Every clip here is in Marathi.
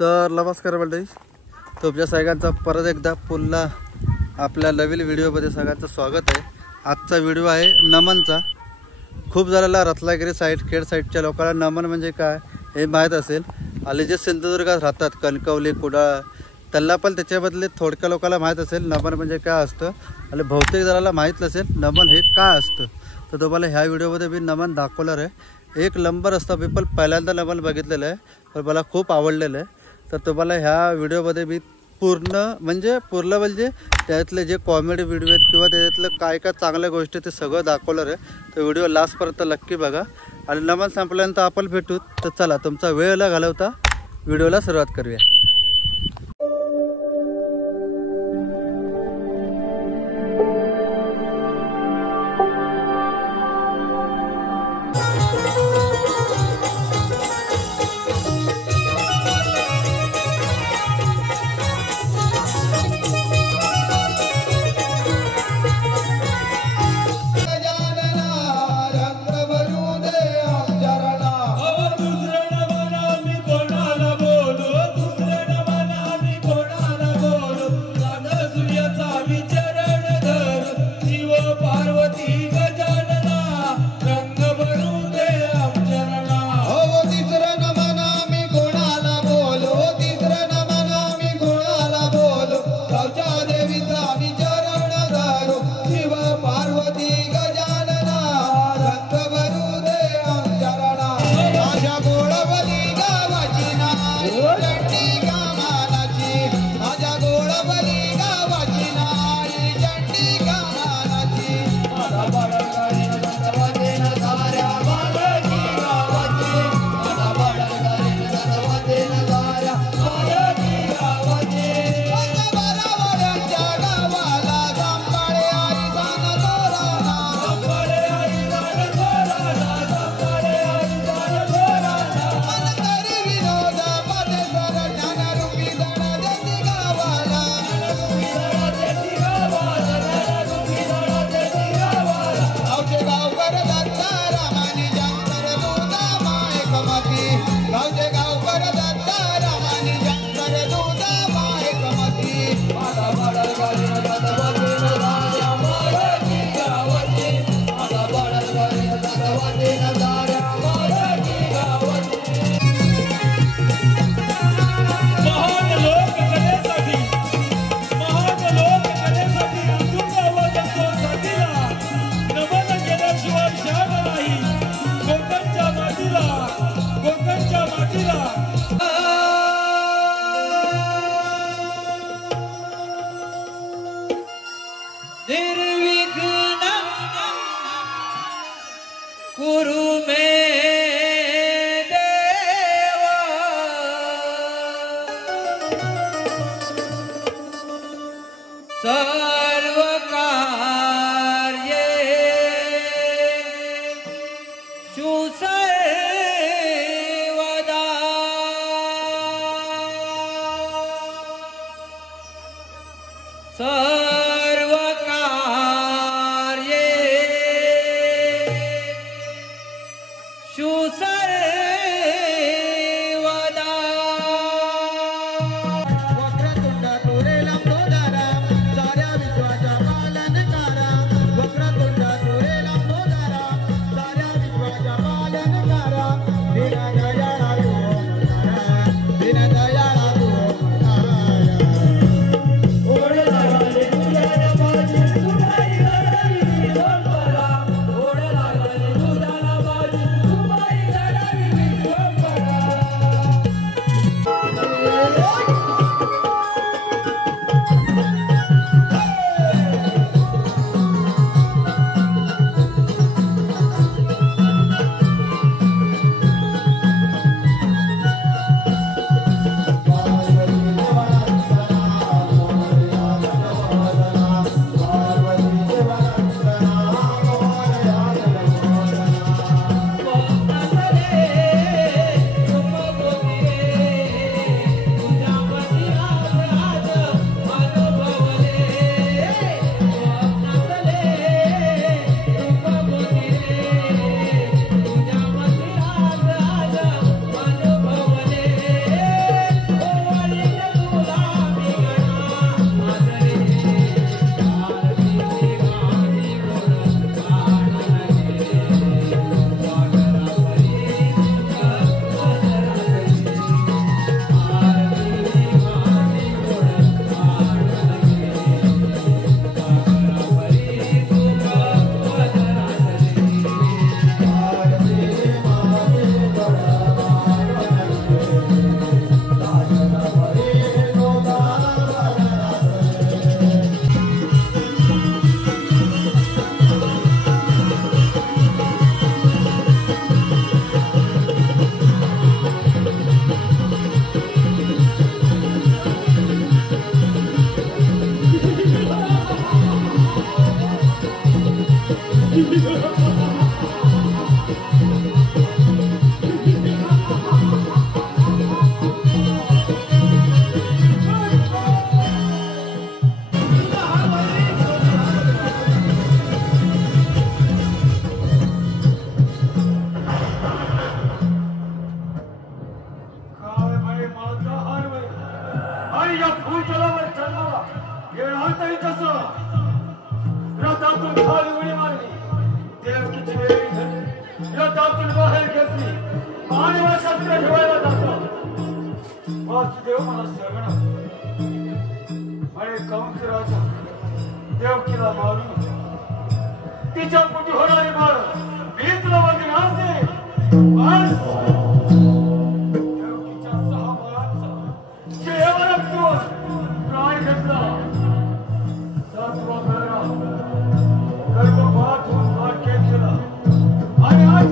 तर नमस्कार मंडळी, तुमच्या सगळ्यांचा परत एकदा पुन्हा आपल्या नवीन व्हिडिओमध्ये सगळ्यांचं स्वागत आहे। आजचा व्हिडिओ आहे नमनचा। खूप झालेला रत्नागिरी साईड खेड साईडच्या लोकांना नमन म्हणजे काय हे माहीत असेल, आणि जे सिंधुदुर्गात राहतात कणकवली कुडाळ त्यांना पण त्याच्याबद्दल थोडक्या लोकांना माहीत असेल नमन म्हणजे काय असतं, आणि बहुतेक जणांना माहीत नसेल नमन हे काय असतं। तर तुम्हाला ह्या व्हिडिओमध्ये मी नमन दाखवणार आहे। एक नंबर असतं, मी पण पहिल्यांदा नमन बघितलेलं आहे, पण मला खूप आवडलेलं आहे। तर तुम्हाला ह्या व्हिडिओमध्ये मी पूर्ण त्यातले जे कॉमेडी व्हिडिओ आहेत किंवा त्याच्यातलं काय काय चांगल्या गोष्टी ते सगळं दाखवणार आहे। तर व्हिडिओ लास्टपर्यंत नक्की बघा, आणि नमन संपल्यानंतर आपण भेटू। तर चला तुमचा वेळ न घालवता व्हिडिओला सुरुवात करूया। Ora आणि या भूतलावर जन्माला येणारही तसं रथातून खाली उडी मारली देवकीची वेळी झाली रथातून बाहेर घेतली मानवा शस्त्र ठेवायला जातो वासुदेव मला शरण आणि कंस राजा देवकीला मारून तिच्या पोटी होणारी माळ मी तुला माझे नाचते देवकीच्या 6 मुलांचा शेवर प्राण घेतला 7वा फेरा गर्भपात होऊन वाक्यात गेला आणि आज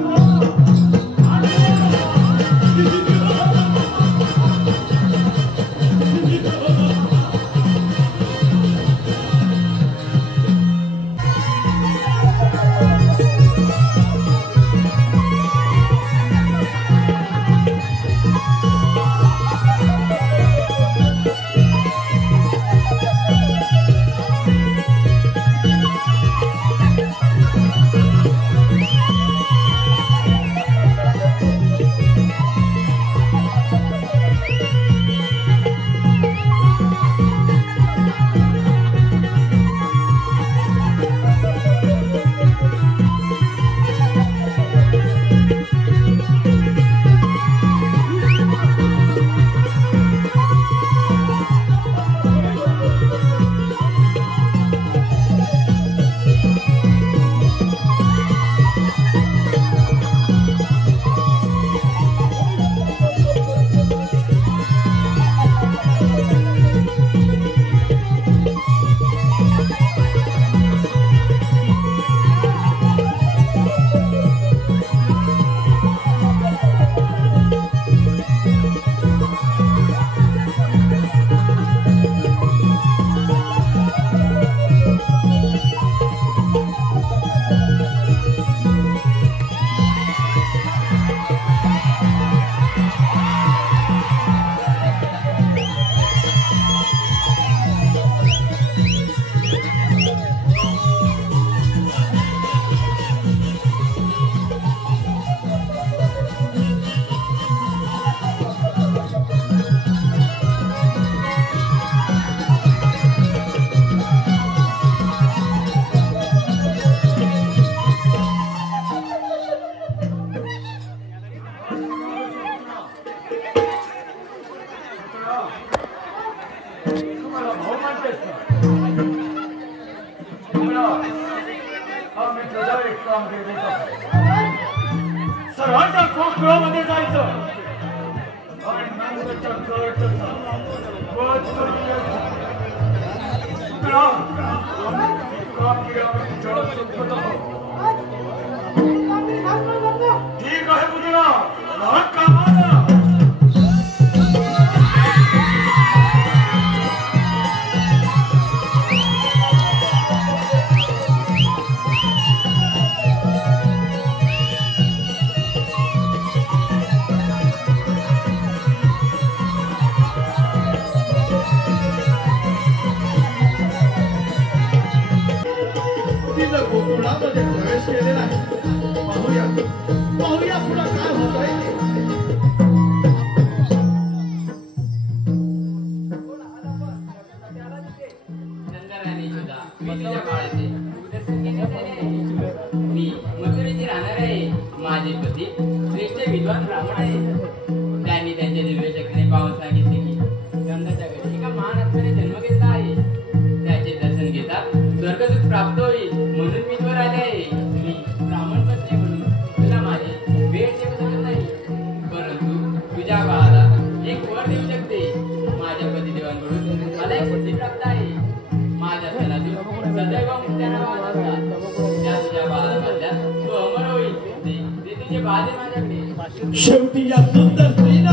शेवटी या सुंदर स्त्रीला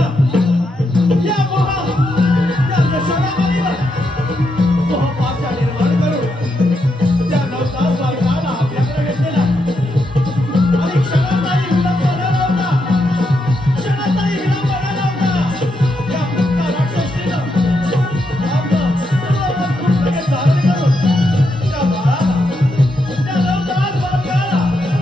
या मोहापाशा निर्माण करून त्या नवता बालकाला आपल्याकडे घेतलेला आणि क्षणाचाही विलंब न लावता या भूतका राक्षसीनं आपलं पूर्णपणे धारण करून त्या बाळाला त्या नवता बालकाला आपल्या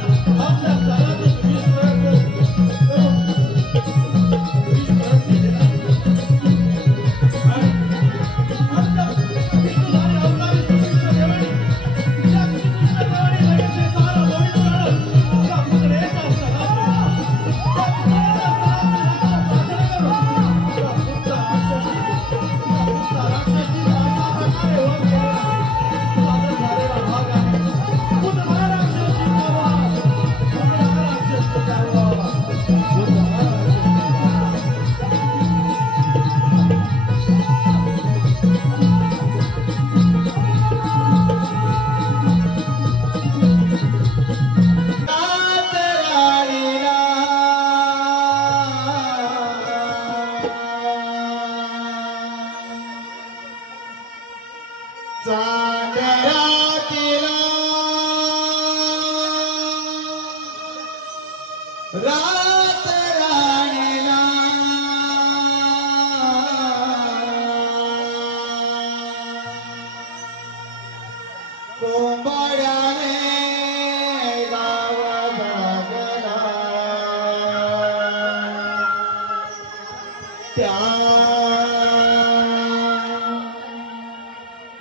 चांदरातील रात राणीला कोंबड्याने गाव जागला त्या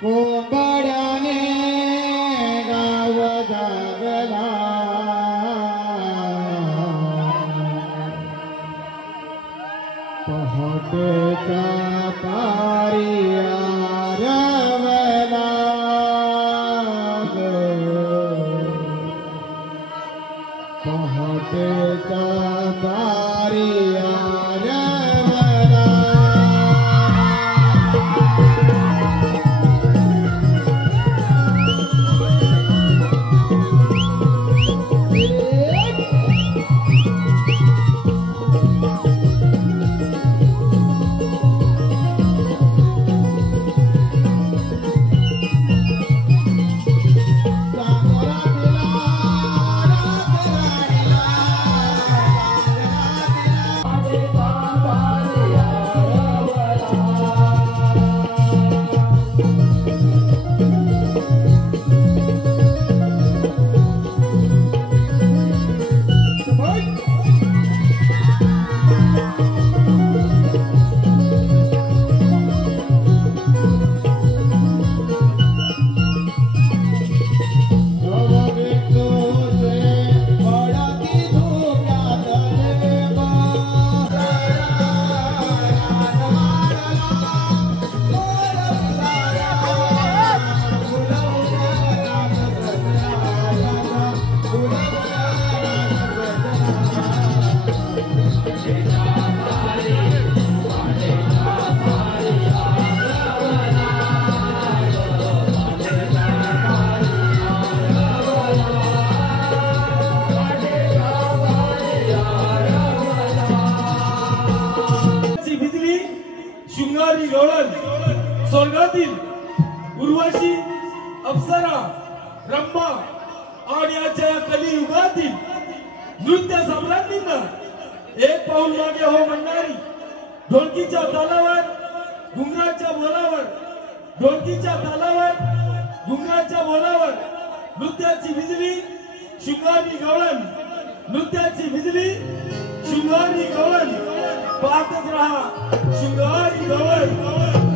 कोंबड्याने गाव जागला पहाटेच्या तारिया रवला पहाटेच्या तारिया रवला शृंगारी गवळण स्वर्गातील उर्वशी अप्सरा रंभा आणि आजच्या कलियुगातील नृत्य सम्राज्ञींना एक पाऊल मागे हो म्हणणारी ढोलकीच्या तालावर घुंगराच्या बोलावर ढोलकीच्या तालावर घुंगराच्या बोलावर नृत्याची बिजली शृंगारी गवळण नृत्याची बिजली शृंगारी गवळण पाहतच रहा शृंगारी गवळण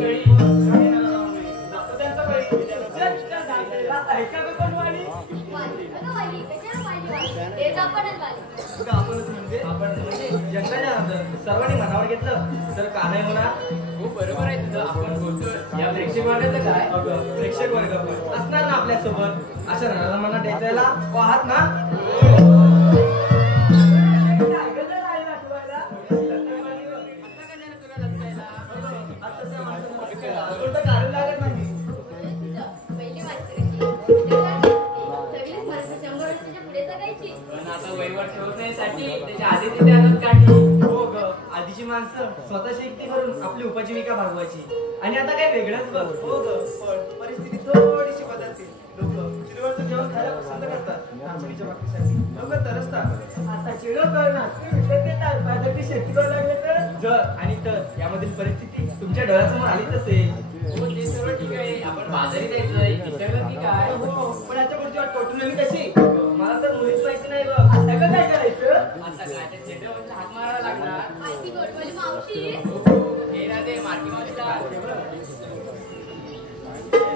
कळी जातो त्यांचा बळी. चल, जायला ऐका गं पण वाली. आपणच म्हणजे सर्वांनी मनावर घेतलं तर का नाही होणार. हो बरोबर आहे तुझं. आपण बोलतोय या प्रेक्षक वर्गाचं काय. अगं प्रेक्षक वर्ग पण असणार ना आपल्यासोबत. अशा नानाला मना द्यायला पाहत ना. ऐकायला राहिलं आठवायला. कोणतं कारण लागत नाही. पण आता वैवाट ठेवण्यासाठी त्याच्या आधी तिथे आणत काढली. हो ग, आधीची माणसं स्वतः शेती करून आपली उपजीविका भागवायची. आणि आता काय वेगळंच बघ. हो ग, पण परिस्थिती थोडीशी बदलते. लोक चुलीवरचं जेवण खायला पसंत करतात. नाचणीच्या भाकरीसाठी लोक तरसतात. आता चिडव करणार माझ्याकडे शेती करू लागले तर जर आणि तर यामधील परिस्थिती तुमच्या डोळ्यासमोर आलीच असेल. हो ते सर्व ठीक आहे. आपण बाजारी जायचंय विचारलं की काय. हो, पण आता पुढची वाट कोठून नवी कशी. मला तर मुळीच माहिती नाही बघ. आता का काय करायचं. आता काय त्या थिएटरवरचा हात मारायला लागणार. हे ना ते मार्की मावशीला.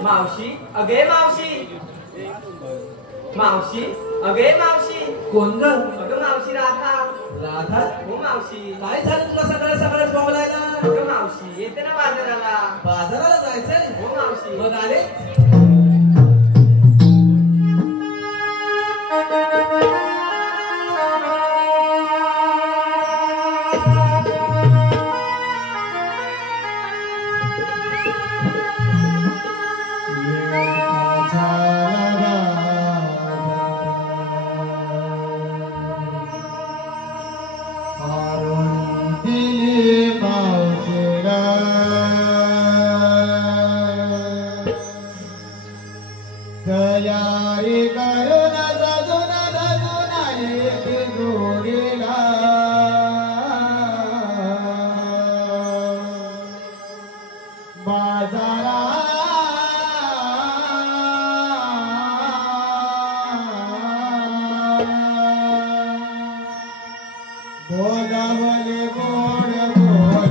मावशी अगे मावशी. मावशी अगे मावशी. कोण ग. अगं मावशी राधा. राधा. हो मावशी. काय झालं तुला सकाळी सकाळी बोलायला. अगं मावशी येते ना बाजाराला. बाजाराला जायचंय. हो मावशी. मग आले. तयारी करून सजून धजून येते जोडीला बाजारा बोलावले गोड गोड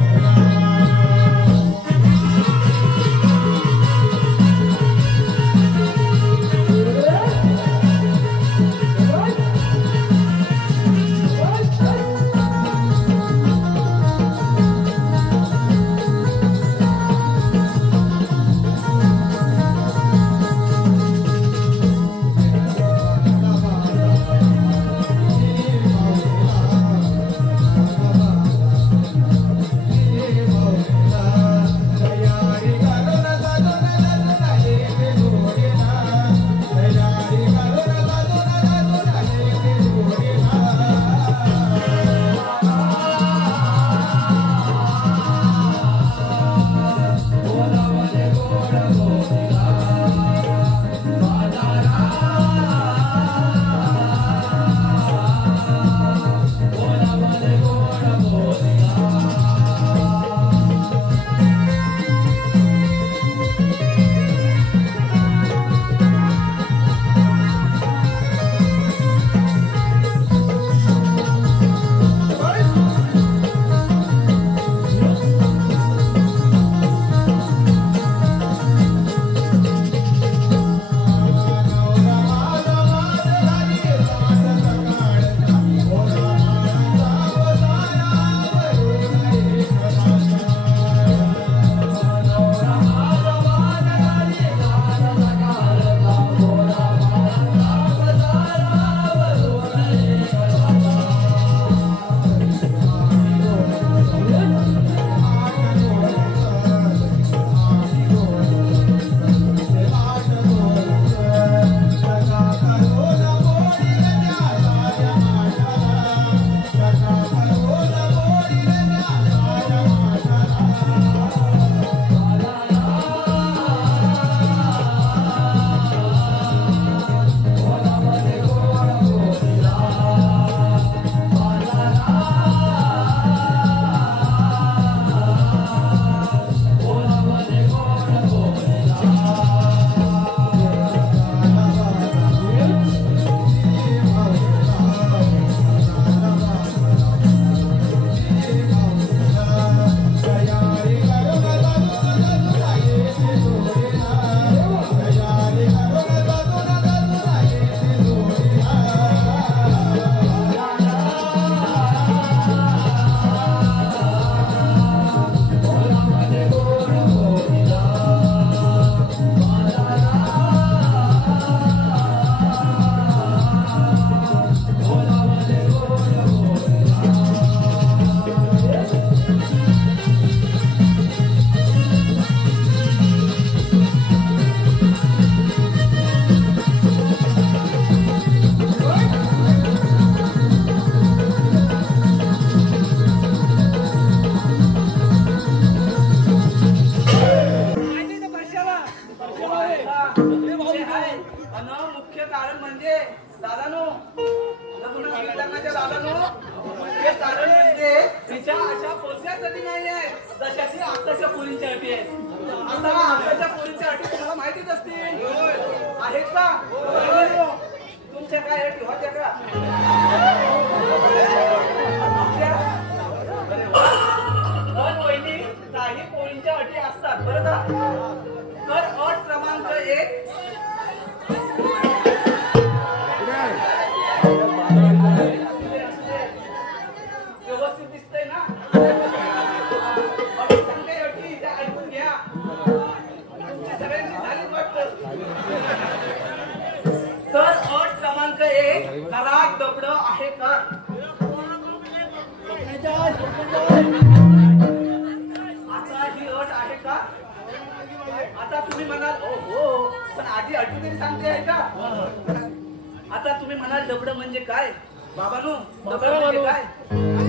म्हणजे दादानो लग्नाच्या दादानो हे कारण म्हणजे तिच्या अशा कोणत्याच अटी नाही आहे जशाची आताच्या पोरींच्या अटी आहेत. आता आताच्या पोरींच्या अटी तुम्हाला माहितीच असतील आहेत का? तुमच्या काय अटी होत्या का? काही पोरींच्या अटी असतात बरं का? तर अट क्रमांक 1 व्यवस्थित दिसतंय ना? अटी सांगते अटी त्या ऐकून घ्या. तुमची सगळ्यांची झालीच वाटतं. तर अट क्रमांक 1 घरात डबड आहे का? आता ही अट आहे का? आता तुम्ही म्हणाल हो पण आधी अटी तरी सांगते आहे का? आता तुम्ही म्हणाल डबड म्हणजे काय? बाबानो डबड म्हणजे काय?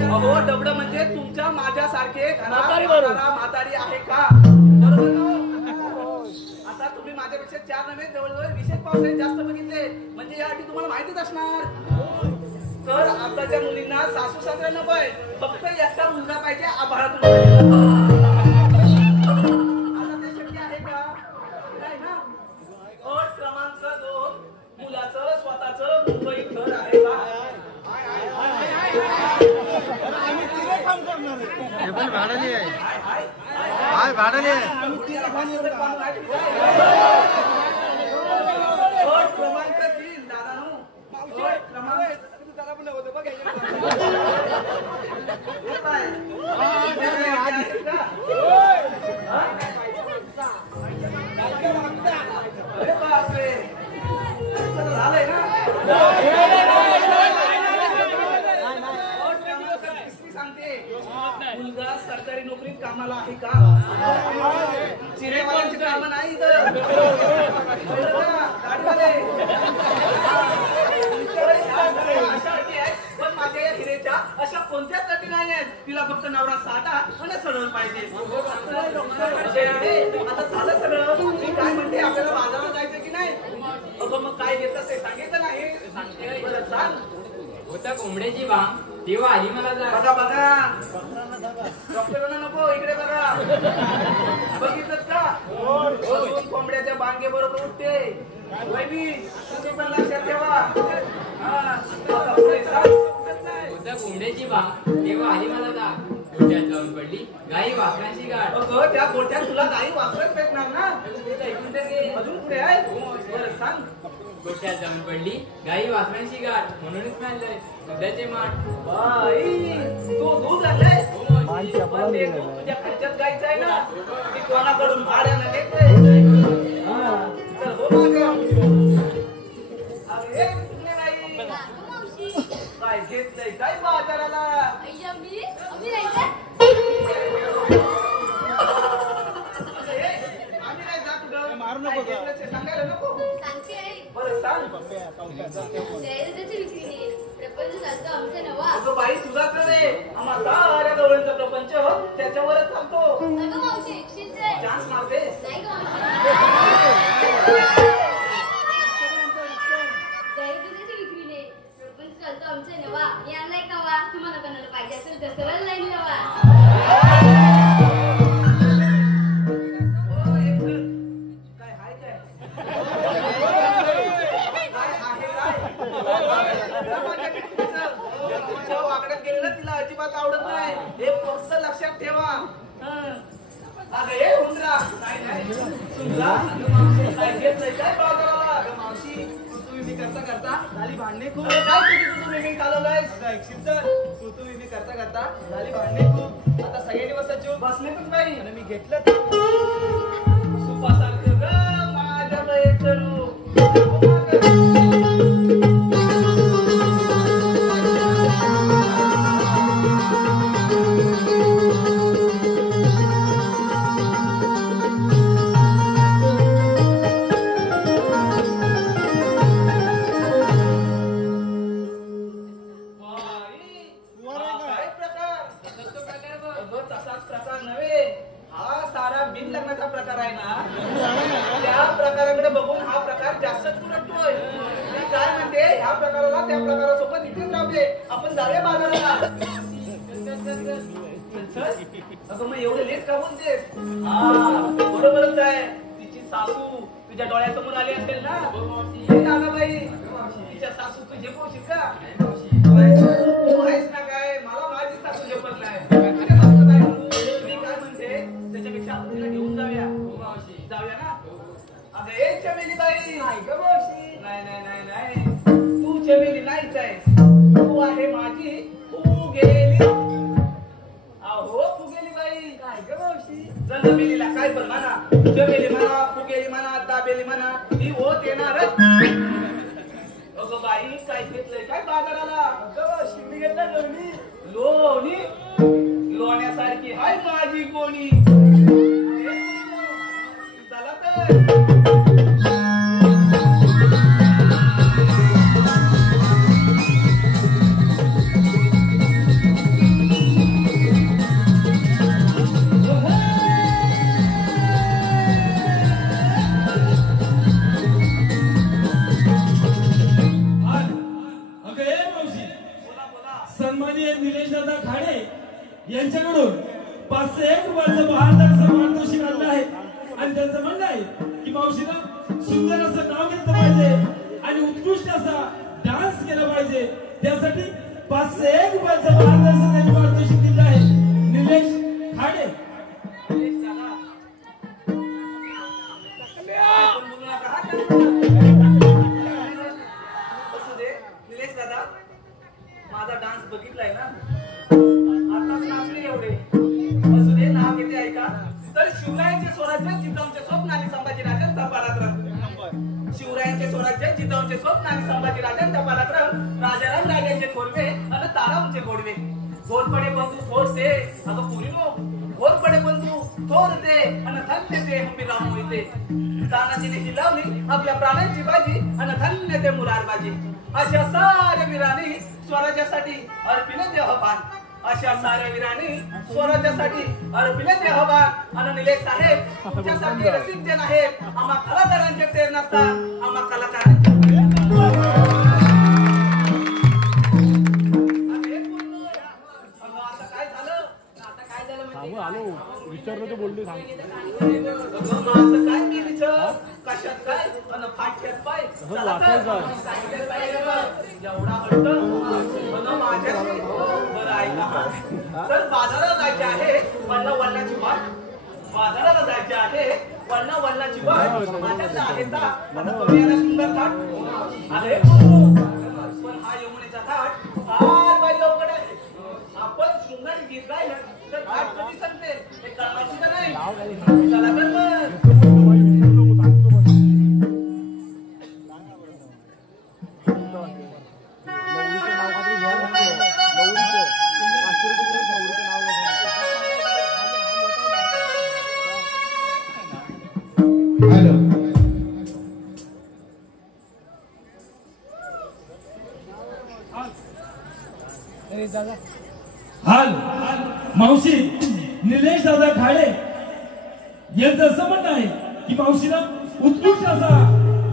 अहो डबड म्हणजे तुमच्या माझ्यासारखे म्हातारी आहे का? बरोबर ना? आता तुम्ही माझ्यापेक्षा 4 नव्हे जवळजवळ 20 पावसाळे जास्त बघितले म्हणजे या अटी तुम्हाला माहितीच असणार. तर आताच्या मुलींना सासू सासरा नकोय फक्त एकटा मुलगा पाहिजे आभाळातून. आता ते शक्य आहे का? नाही ना. अट क्रमांक 2 मुलाचं स्वतःचं मुंबईत घर आहे का? भाड्याने आहे भाड्याने आहे. अट क्रमांक 3 दादानो अट क्रमांक अरे बापरे झालंय ना. सांगते मुलगा सरकारी नोकरीत कामाला आहे का? चिरेवाल्यांची कामं नाही तर अशा अटी आहेत पण माझ्या या हिरेच्या अशा कोणत्याच अटी नाही आहेत. तिला फक्त नवरा साधा आणि सरळ पाहिजे. आता झालं सगळं. मी काय म्हणते आपल्याला बाजारात जायचं की नाही? अगं मग काय घेतलं ते सांगितलं नाही. सांगते सांग. होता कोंबड्याची बांग तेव्हा आली मला बघा बघा डॉक्टरांना नको इकडे बघा. बघितलं का? दोन कोंबड्याच्या बांगे बरोबर उठते. वहिनी तुम्ही पण लक्षात ठेवा. होता कोंबड्याची बांग तेव्हा आली मला दाग गोठ्यात जाऊन पडली गाई वासरांची गाठ. अगं त्या गोठ्यात तुला गाई वासरच भेटणार ना. अजून पुढे आहे बरं सांग. गोठ्यात जाऊन पडली गाई वासरांची गाठ म्हणूनच म्हणलंय दुधाचे माठ. बाई तू दूध आणलंय पण ते दूध तुझ्या खालच्याच गायचं आहे ना. ती कोणाकडून भाड्यानं घेतलंय. चल हो मागं. अरे कुठले नाही काय घेतलंय काय बाजाराला? आम्ही नाही जात कुठं. मारू नको सांगायला नको. बरं सांग. अगं बाई तुझा कडे आम्हा साऱ्या गवळींचा प्रपंच त्याच्यावरच चालतो. चान्स मारतेस. तुम्हाला कोणाला पाहिजे असेल तर सरळ लाईन लावा. काय हाय काय वाकड्यात गेलं ना तिला अजिबात आवडत नाही. हे फक्त लक्षात ठेवा. अगं हे हुंदरा नाही सुंदरा काय घेत नाही काय बाजाराला. अगं मावशी तुम्ही करता करता झाली भांडणे खूप. काय तुम्ही चालवलाय तुम्ही करता करता झाली भांडणे खूप. आता सगळ्यांनी बसायचो बसण्यातच बाई आणि मी घेतलं सुपासारखं ग माझ्या बाईचं प्रकार आहे ना त्या प्रकाराकडे बघून हा प्रकार जास्तच उलटतोय. काय म्हणते ह्या प्रकाराला त्या प्रकारासोबत इथेच राहते आपण जाऊया बाजाराला. अगं मग एवढं लेट का बोलतेस? बरोबरच आहे. तिची सासू तुझ्या डोळ्यासमोर आली असेल ना? बाई तिच्या सासू तुझे पोशील का? तू आहेस ना काय? मला माझी सासू झेपत नाही. मी काय म्हणते त्याच्यापेक्षा आपण तिला घेऊन जाऊया. जाऊया ना? अगं एक चमेली बाई नाही ग मावशी. नाही नाही नाही नाही तू चमेली नाहीच आहेस. तू आहे माझी फुगेली. अहो फुगेली बाई काय ग मावशी. जन्मेलीला काय पण म्हणा, चमेली म्हणा, फुगेली म्हणा, दाबेली म्हणा, ही होत येणारच. अगं बाई काय घेतलंय काय बाजाराला? शिंदी घेतला लोणी. लोणी लोण्यासारखी हाय माझी कोणी. चला तर सन्माननीय निलेश दादा खाडे यांच्याकडून 501 रुपयाचं बहादरचं पारितोषिक आणलं आहे आणि त्यांचं म्हणणं आहे की मावशीनं सुंदर असं नाव घेतलं पाहिजे आणि उत्कृष्ट असा डान्स केला पाहिजे. त्यासाठी 501 रुपयाचं बहादरचं त्यांनी पारितोषिक दिलं आहे. निलेश खाडे. निलेश दादा माझा डान्स बघितलाय ना? आताच नाचले एवढे. असू दे नाव घेते ऐका. तर शिवरायांचे स्वराज्य जिजाऊंचे स्वप्न आणि संभाजीराजांचा पराक्रम. शिवरायांचे स्वराज्य जिजाऊंचे स्वप्न आणि संभाजीराजांचा पराक्रम. राजाराम राजांचे थोरवे आणि ताराऊंचे गोडवे. घोरपडे बंधू थोरते अगं पुरीनो. घोरपडे बंधू थोरते आणि धन्य ते हंबीराव मोहिते. तानाजीने हिलावली आपल्या प्राणांची बाजी आणि धन्य ते मुरारबाजी. अशा साऱ्या वीरांनी स्वराज्यासाठी अर्पिले देहभान. अशा साऱ्या वीरांनी स्वराज्यासाठी अर्पिले देहभान. आणि निलेश साहेब तुमच्यासाठी रसिक जन आहेत. आम्हा कलाकारांचे प्रेरणा असतात. आम्हा कलाकारांचे आता काय झालं? आता काय झालं विचारलं तर बोलले सांग. माझं काय केलीचं कशात काय आणि फाटक्यात पाय. एवढा हट्ट माझ्याशी. बरं ऐका तर बाजाराला जायचे आहे वळणा वळणाची वाट. बाजाराला जायचे आहे वळणा वळणाची वाट. माझ्याकडे आहे का आता तुम्ही याला सुंदर थाट. अरे पण हा यमुनेचा थाट फार बाई अवघड आहे. आपण शृंगारी गीत गायलं तर थाट कधी संपते हे कळवायची का नाही? चला तर मग हाल मावशी निलेश दादा खाडे यांचं असं म्हणणं आहे की मावशीला उत्कृष्ट असा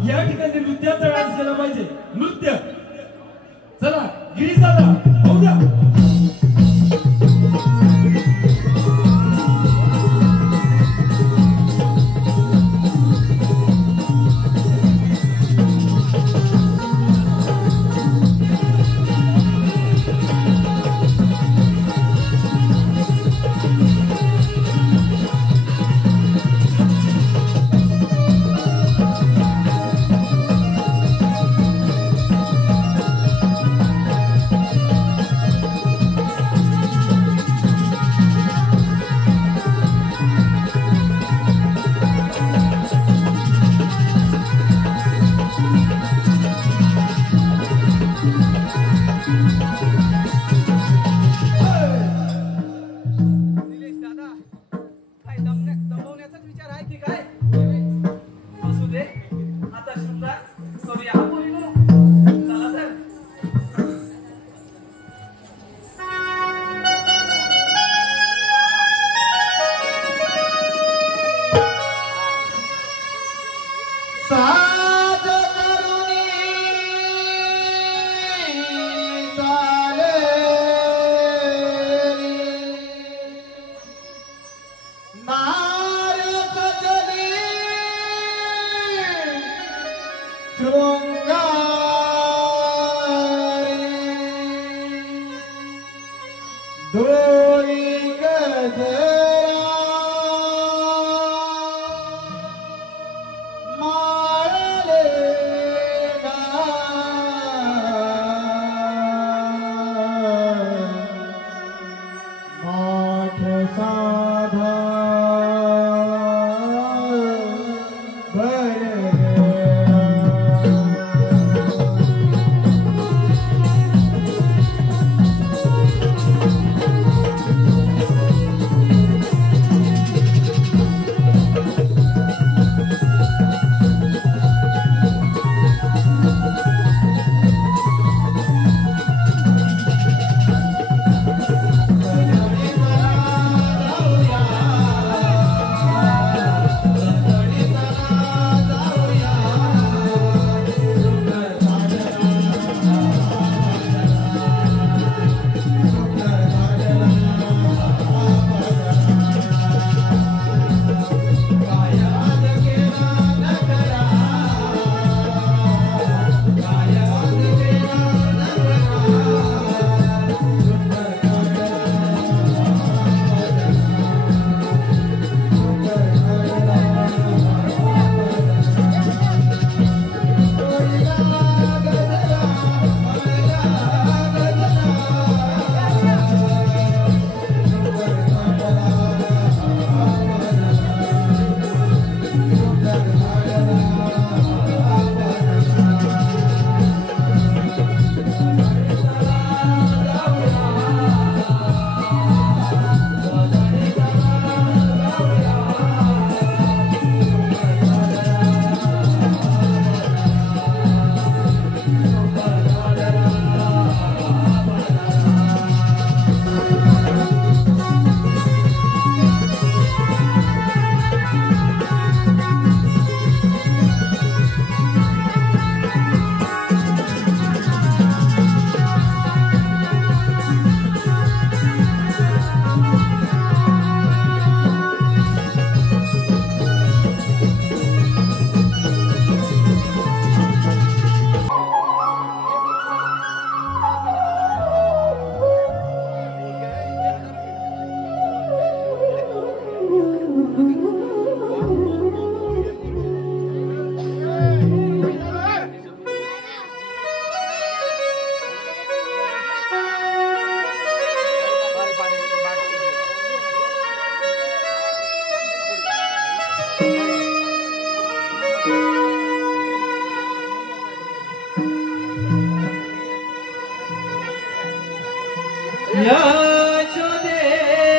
या ठिकाणी नृत्याचा डान्स केला पाहिजे. नृत्य चला गिरीश दादा होऊ द्या.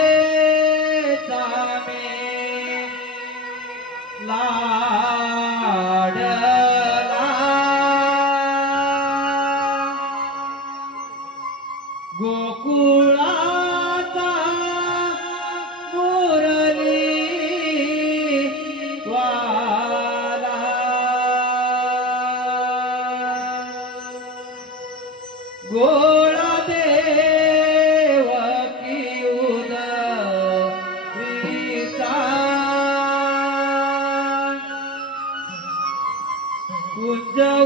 यशोदेचा मेला गोकुळाचा मुरली वाला गोळा देवकी उदरीचा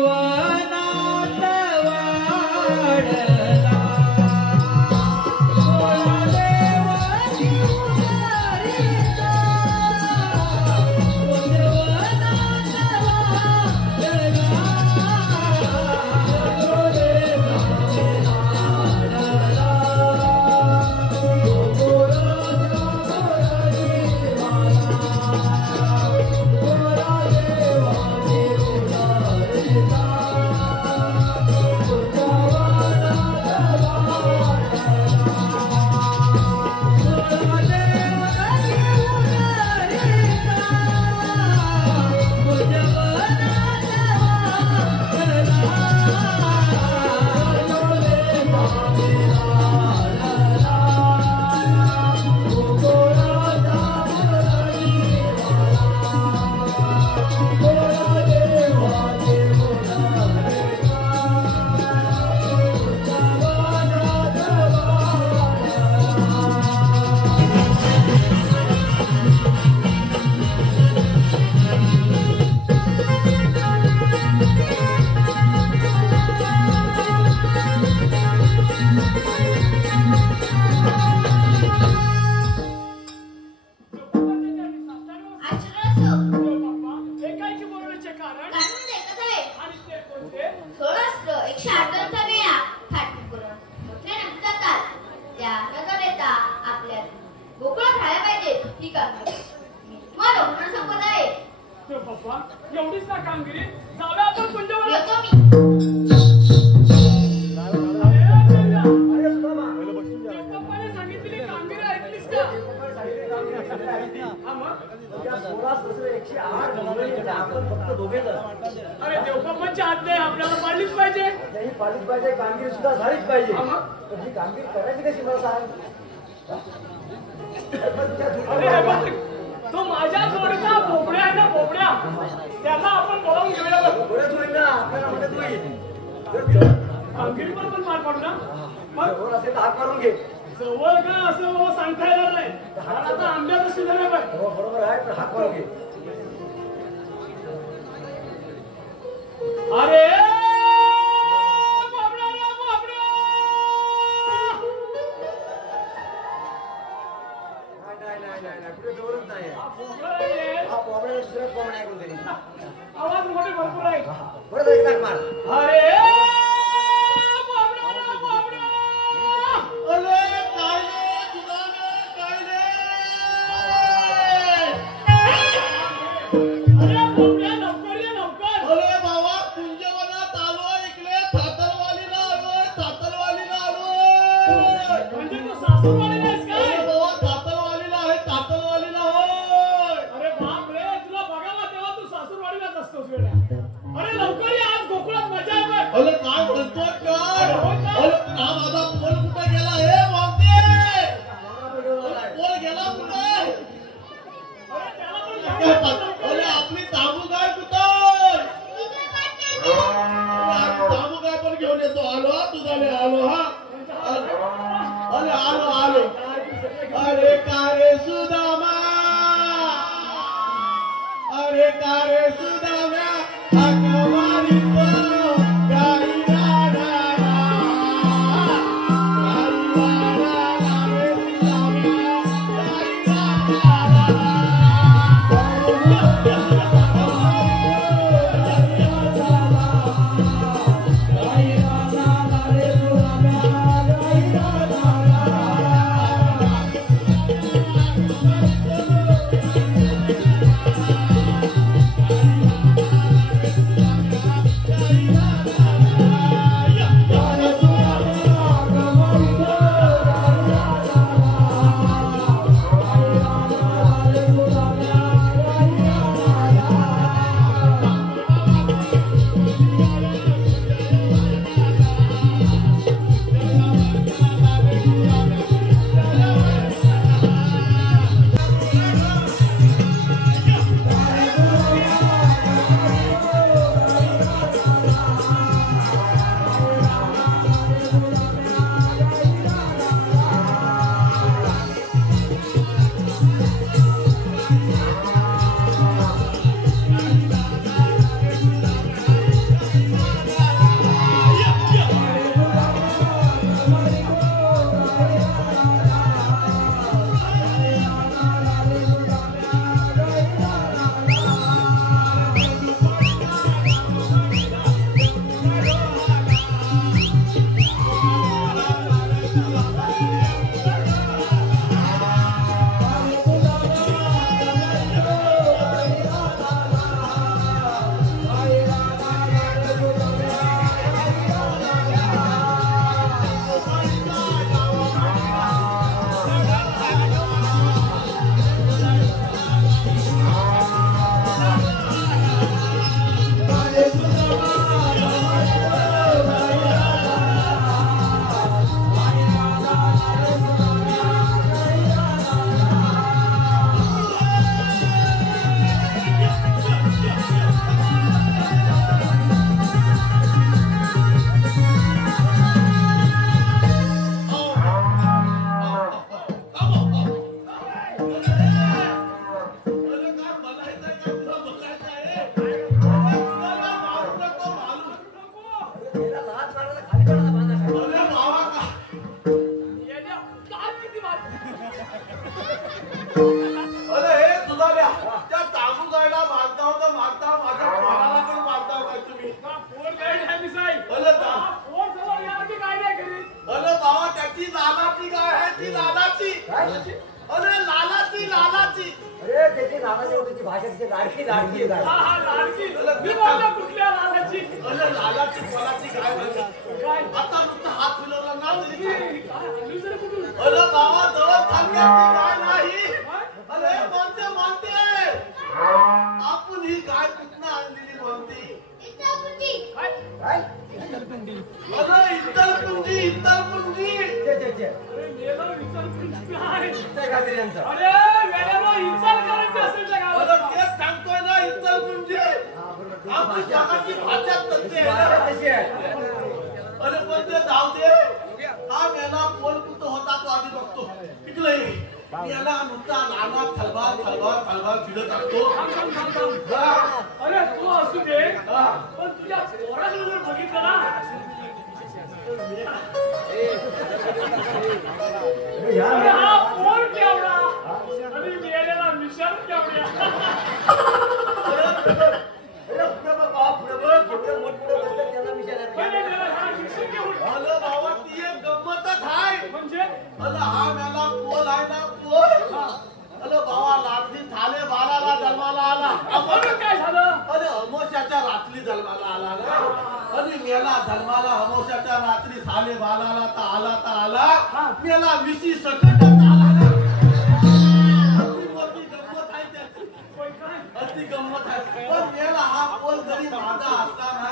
कुंजवनात वाढला एवढीच ना कामगिरी जाऊया आपण कुंजवनात. सांगितलेली कामगिरी ऐकलीस का? अरे देवबापांच्या हात नाही आपल्याला पाळलीच पाहिजे. पाळलीच पाहिजे कामगिरी सुद्धा झालीच पाहिजे. पण ही कामगिरी करायची कशी मला सांग. अरे तो माझ्या जोडीचा बोबड्या आहे ना बोबड्या त्याला आपण बोलावून घेऊया. आपल्याला मदत होईल. कामगिरीवर पण मार पडू ना मग असेल तर हात मारून घे. जवळ का असं बाबा सांगता येणार नाही. आता आंब्याचं सीझन आहे बाय. बरोबर आहे पण हात मारून घे. अरे आवाज मोठे भरपूर आहे. अरे आपली ताबू काय कुठं ताबू काय पण घेऊन येतो. आलो हा तुझा आलो हा. अरे आलो आलो. अरे का रे सुदामा अरे का रे सुदाम्या अकवारी Thank you. लाडकी लाडकी गाय. हा हा लाडकी मी म्हणतो कुठल्या लालाची लालाची फळाची गाय म्हणली. काय आता नुसतं हात फिरवला ना तरी आणली तरी कुठून अरे बाबा जवळ थांबण्याची गाय नाही. अरे म्हणते आपण ही गाय कुठनं आणलेली म्हणते. काय अरे इतरपुंजी मेला विचार काय काय खात्री यांचा अरे वेळेला विचार करायचे असेल त्या अरे गावात तेच सांगतोय ना इतरपुंजी आपली जगाची भाषा तत्ते कशी आहे अरे पण ते जाऊ दे. हा मेला कोण कुठं होता तो आधी बघतो. इकडे याला नुसता नाना थलबार फिरत असतो. अरे तू असू दे पण तुझ्या पोराकडे जर बघितलं ना अरे हा पोर केवढा आणि मेलेला मिशन केवढ्या अरे बाबा ती एक गंमतच आहे. म्हणजे अरे हा मेला पोल आहे ना पोल. अरे बाबा रात्री थाले बाराला जन्माला आला. म्हणून काय झालं अरे अमोशाच्या रात्री जन्माला आला ना. अरे मेला जन्माला अमोशाच्या रात्री साले बालाला तर आला मेला विशी सकटच आला ना. अति मोठी गंमत आहे त्याची. अति गंमत आहे. पण मेला हा पोल जरी माझा असला ना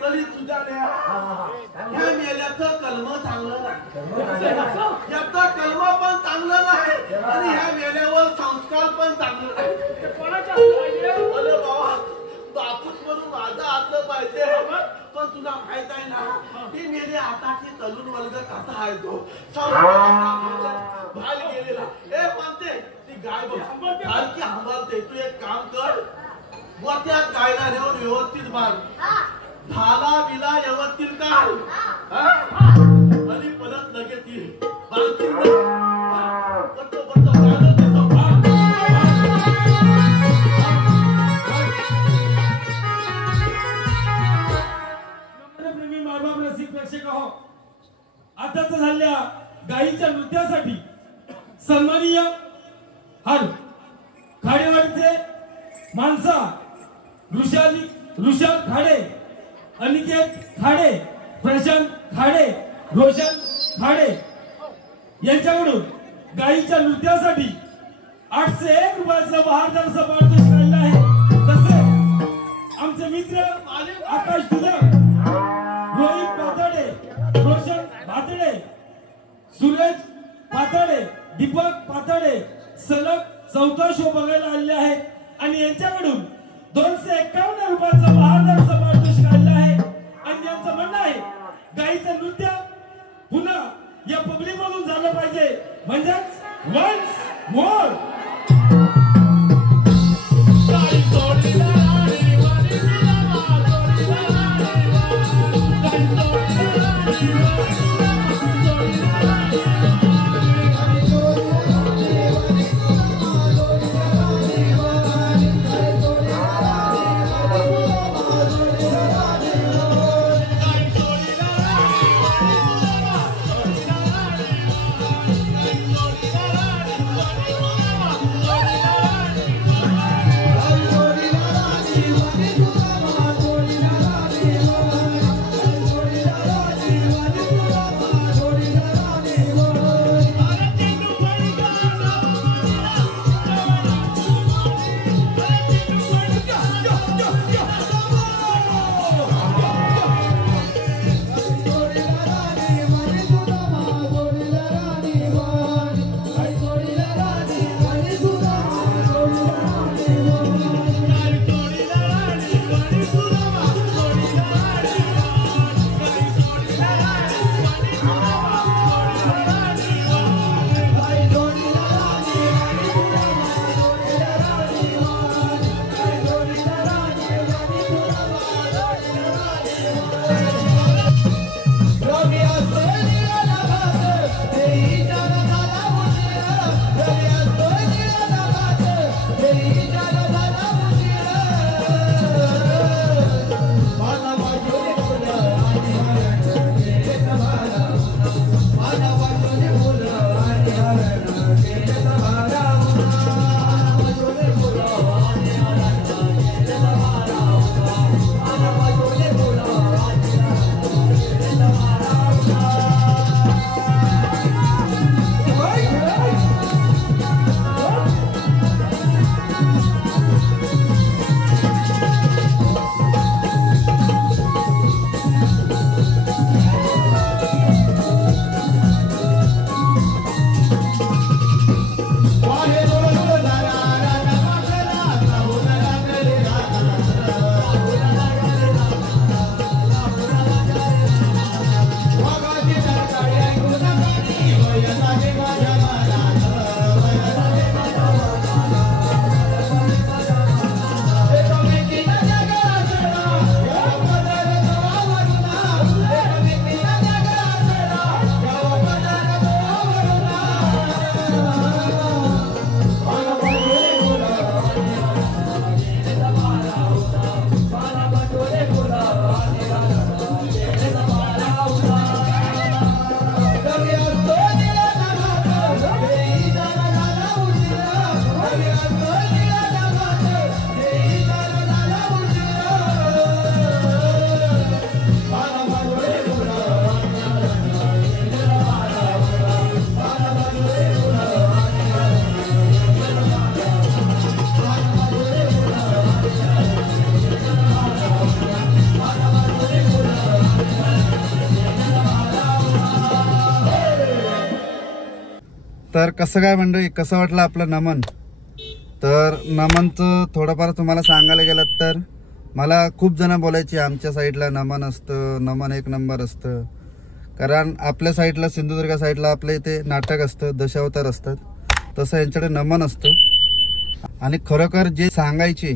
तरी तुझ्या ह्या मेल्याचं कलम चांगलं नाही. याचं कलम पण चांगलं नाही आणि ह्या मेल्यावर संस्कार पण चांगलं नाही. कोणाच्या पाहिजे अरे बाबा बापूच म्हणून माझं आतलं पाहिजे. पण तुला माहित आहे ना ती मेले हाताची तलून वर्ग कसा आहे तो बाहेर गेलेला. ए म्हणते ती गाय बघ सारखी हंबरते. तू एक काम कर मोठ्या गायला नेऊन व्यवस्थित बांध. झाला बिला व्यवस्थित काढ आणि परत लगेच ये बांधतील प्रेमी मायबाप रसिक प्रेक्षक हो. आताच झालेल्या गायीच्या नृत्यासाठी सन्माननीय हर खाडेवाडीचे माणसा ऋषभ खाडे, अनिकेत खाडे, प्रशांत खाडे, रोशन खाडे यांच्याकडून गायीच्या नृत्यासाठी 801 रुपयाचं बहादर पारितोषिक काढलं आहे. तसेच आमचे मित्र आकाश तुलक, रोहित पातळे, रोशन भातडे, सुरेश पातळे, दीपक पातळे सलग 4था शो बघायला आलेले आहेत आणि यांच्याकडून 251 रुपयाचं बहादर पारितोषिक काढलं आहे. आणि यांचं म्हणणं आहे गायीचं नृत्य पुन्हा या पब्लिक मधून झालं पाहिजे म्हणजेच वन्स मोर. जोडीला तर कसं काय मंडळी, कसं वाटलं आपलं नमन? तर नमनचं थोडंफार तुम्हाला सांगायला गेलं तर मला खूप जण बोलायची आमच्या साईडला नमन असतं, नमन एक नंबर असतं. कारण आपल्या साईडला सिंधुदुर्ग साईडला आपल्या इथे नाटक असतं, दशावतार असतात, तसं यांच्याकडे नमन असतं. आणि खरोखर जे सांगायचे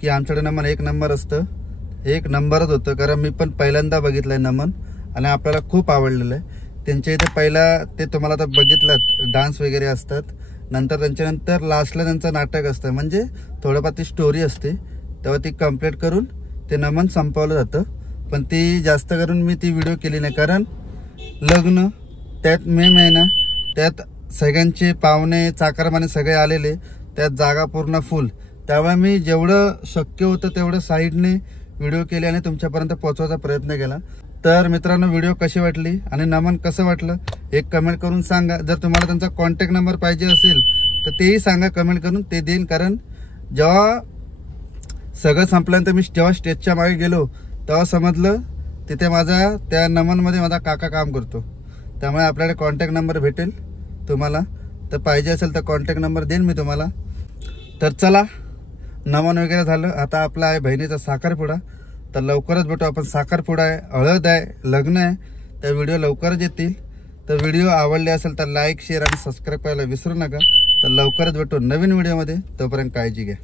की आमच्याकडे नमन एक नंबर असतं, एक नंबरच होतं. कारण मी पण पहिल्यांदा बघितलं आहे नमन आणि आपल्याला खूप आवडलेलं आहे. त्यांच्या इथे पहिला ते तुम्हाला तर बघितलं डान्स वगैरे असतात, नंतर त्यांच्यानंतर लास्टला त्यांचं नाटक असतं. म्हणजे थोडंफार ती स्टोरी असते, तेव्हा ती कंप्लीट करून ते नमन संपवलं जातं. पण ती जास्त करून मी ती व्हिडिओ केली नाही, कारण लग्न, त्यात मे महिना, त्यात सगळ्यांचे पाहुणे चाकरमाने सगळे आलेले, त्यात जागा पूर्ण फुल. त्यामुळे मी जेवढं शक्य होतं तेवढं साईडने व्हिडिओ केले आणि तुमच्यापर्यंत पोहोचवायचा प्रयत्न केला. तर मित्रांनो, व्हिडिओ कशी वाटली आणि नमन कसं वाटलं एक कमेंट करून सांगा. जर तुम्हाला त्यांचा कॉन्टॅक्ट नंबर पाहिजे असेल तर तेही सांगा कमेंट करून, ते देईन. कारण जेव्हा सगळं संपल्यानंतर मी जेव्हा स्टेजच्या मागे गेलो तेव्हा समजलं तिथे माझा त्या नमनमध्ये माझा काका काम करतो. त्यामुळे आपल्याकडे कॉन्टॅक्ट नंबर भेटेल तुम्हाला. तर पाहिजे असेल तर कॉन्टॅक्ट नंबर देईन मी तुम्हाला. तर चला, नमन वगैरे झालं, आता आपला आहे बहिणीचा साखरपुडा. तर लवकरच भेटू आपण. साखरपुडा आहे, हळद आहे, लग्न आहे, त्या व्हिडिओ लवकरच येतील. तर व्हिडिओ आवडले असेल तर लाईक, शेअर आणि सबस्क्राईब करायला विसरू नका. तर लवकरच भेटू नवीन व्हिडिओमध्ये. तोपर्यंत काळजी घ्या.